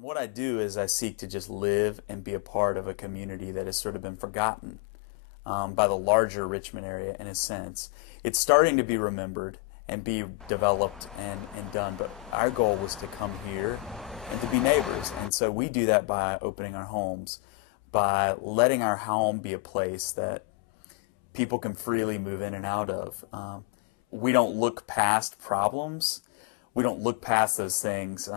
What I do is I seek to just live and be a part of a community that has sort of been forgotten by the larger Richmond area in a sense. It's starting to be remembered and be developed and done, but our goal was to come here and to be neighbors. And so we do that by opening our homes, by letting our home be a place that people can freely move in and out of. We don't look past problems. We don't look past those things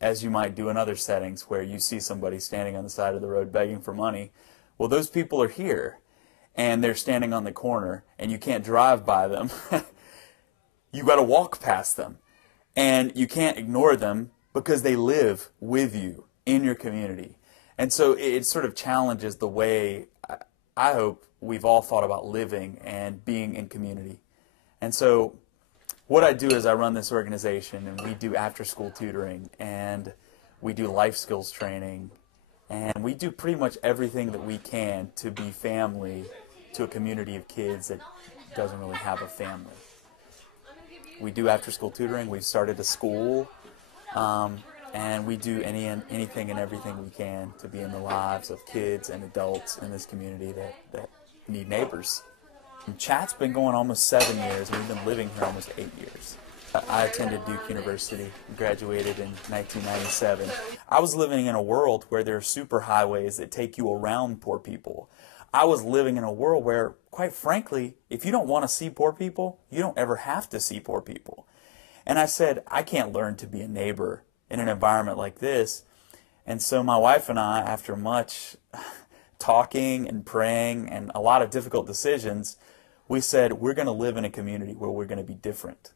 as you might do in other settings where you see somebody standing on the side of the road begging for money. Well, those people are here, and they're standing on the corner, and you can't drive by them. You got to walk past them, and you can't ignore them because they live with you in your community. And so it sort of challenges the way I hope we've all thought about living and being in community. And so what I do is I run this organization, and we do after-school tutoring, and we do life skills training, and we do pretty much everything that we can to be family to a community of kids that doesn't really have a family. We do after-school tutoring. We've started a school, and we do anything and everything we can to be in the lives of kids and adults in this community that need neighbors. Chat's been going almost 7 years, and we've been living here almost 8 years. I attended Duke University, graduated in 1997. I was living in a world where there are superhighways that take you around poor people. I was living in a world where, quite frankly, if you don't want to see poor people, you don't ever have to see poor people. And I said, I can't learn to be a neighbor in an environment like this. And so my wife and I, after much talking and praying and a lot of difficult decisions, we said we're going to live in a community where we're going to be different.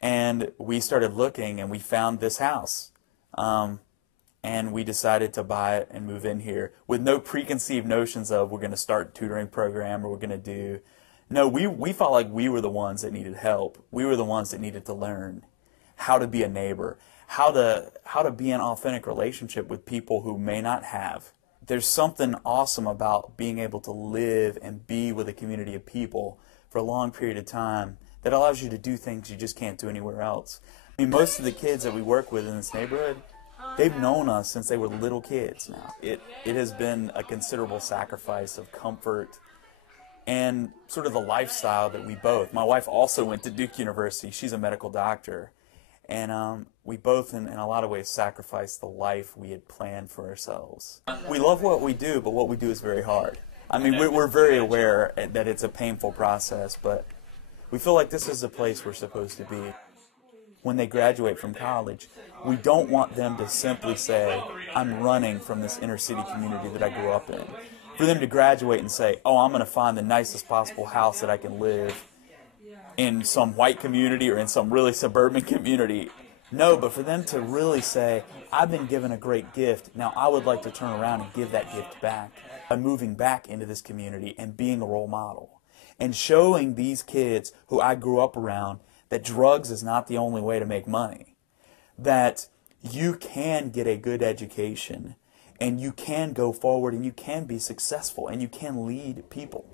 And we started looking, and we found this house. And we decided to buy it and move in here with no preconceived notions of we're going to start a tutoring program or we're going to do. No, we felt like we were the ones that needed help. We were the ones that needed to learn how to be a neighbor, how to be in an authentic relationship with people who may not have. There's something awesome about being able to live and be with a community of people for a long period of time that allows you to do things you just can't do anywhere else. I mean, most of the kids that we work with in this neighborhood, they've known us since they were little kids now. It has been a considerable sacrifice of comfort and sort of the lifestyle that we both. My wife also went to Duke University. She's a medical doctor. And we both, in a lot of ways, sacrificed the life we had planned for ourselves. We love what we do, but what we do is very hard. I mean, we're very aware that it's a painful process, but we feel like this is the place we're supposed to be. When they graduate from college, we don't want them to simply say, I'm running from this inner city community that I grew up in. For them to graduate and say, oh, I'm going to find the nicest possible house that I can live in some white community or in some really suburban community. No, but for them to really say, I've been given a great gift, now I would like to turn around and give that gift back by moving back into this community and being a role model and showing these kids who I grew up around that drugs is not the only way to make money, that you can get a good education and you can go forward and you can be successful and you can lead people.